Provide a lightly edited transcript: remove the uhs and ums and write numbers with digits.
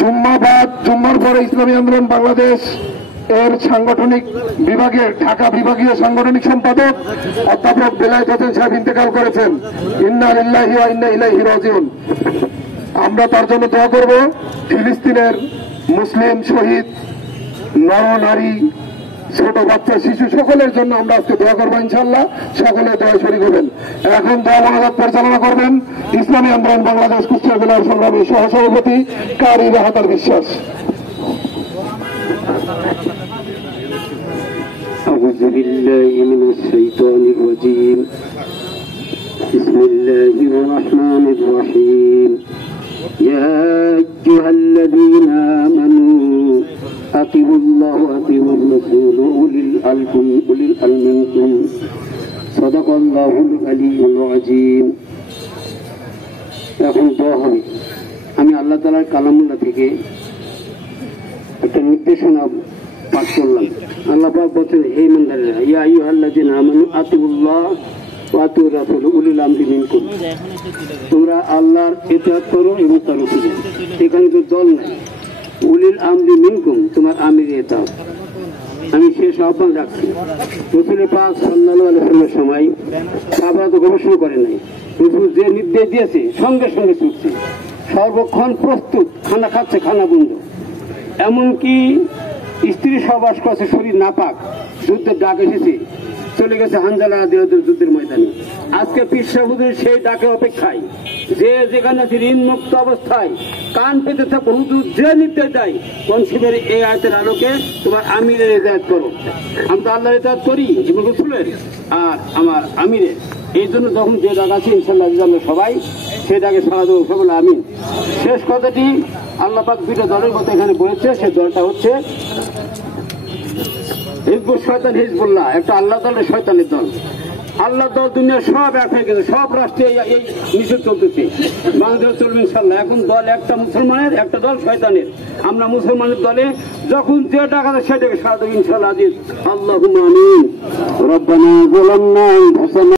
জুম্মার পরে ইসলামী আন্দোলন বাংলাদেশ এর সাংগঠনিক বিভাগের ঢাকা বিভাগীয় সাংগঠনিক সম্পাদক অধ্যাপক বেলায়েত হোসেন সাহেব ইন্তেকাল করেছেন। ইন্না লিল্লাহি ওয়া ইন্না ইলাইহি রাজিউন। আমরা তার জন্য দোয়া করব। ফিলিস্তিনের মুসলিম শহীদ, নর নারী, ছোট বাচ্চা, শিশু সকলের জন্য আমরা আজকে দোয়া করবো ইনশাআল্লাহ। সকলে দোয়া শরীক হবেন। এখন দোয়া মোনাজাত পরিচালনা করবেন ইসলামী আন্দোলন বাংলাদেশ কুষ্টিয়া জেলার সংগ্রামী সহসভাপতি কারি রাহাতার বিশ্বাস। أعوذ بالله من الشيطان الرجيم. بسم الله الرحمن الرحيم. يا أيها الذين آمنوا أطيعوا الله وأطيعوا الرسول أولي الأمر منكم. صدق الله العلي العظيم. এখন দোয়া হবে। আমি আল্লাহ তাআলার কালামুল্লাহ থেকে একটা নির্দেশনা পাঠ করলাম। আল্লাহ পাক বলেন, হে ইমানদারেরা, ইয়া আইয়ুহাল্লাযীনা আমানু আতিউল্লাহ ওয়া আতিউর রাসূল উলিল আমরি মিনকুম। তোমরা আল্লাহর ইতাআত করো এবং তার রাসূলের। এখানে তো দল নাই। উলিল আমরি মিনকুম, তোমার আমিরের ইতাআত। আমি শেষ আহ্বান রাখছি। রাসূল পাক সাল্লাল্লাহু আলাইহি ওয়াসাল্লামের সময় সাহাবারা তো গবেষণা করে নাই। রাসূল যে নির্দেশ দিয়েছে সঙ্গে সঙ্গে ছুটছে, সর্বক্ষণ প্রস্তুত, খানা খাচ্ছে, খানা বন্ধ। এমনকি স্ত্রী সহবাস করছে, শরীর নাপাক, যুদ্ধের ডাক এসেছে, চলে গেছে হানজালা যুদ্ধের ময়দানে। আজকে পীর সাহেব হুজুর সেই ডাকের অপেক্ষায়, যে যেখানে আছে ঋণ মুক্ত অবস্থায় কান পেতে থাকো, হুজুর যে নির্দেশ দেয় কোন শিবের এই আয়াতের আলোকে তোমার আমিরের ইজাত করো। আমরা আল্লাহর ইজাত করি এবং রাসূলের আর আমার আমিরের। এই জন্য যখন যে ডাক আছে ইনশাআল্লাহ আমরা সবাই সেই ডাকে সাড়া দেবো, সকলে আমিন। শেষ কথাটি আল্লাহ পাক দুটো দলের মতো এখানে বলেছে। সে দলটা হচ্ছে হিজবুল শয়তান, হিজবুল্লাহ। একটা আল্লাহ দল, শয়তানের দল। আল্লাহ দল দুনিয়ার সব এক হয়ে গেছে, সব রাষ্ট্রে এই নিষেধ চলতেছে। বাংলাদেশ চলবে ইনশাআল্লাহ। এখন দল একটা মুসলমানের, একটা দল শয়তানের। আমরা মুসলমানের দলে যখন যে টাকা সেটাকে সারা দেবো ইনশাআল্লাহ। আল্লাহুম্মা আমিন। রব্বানা যালামনা আনফুসানা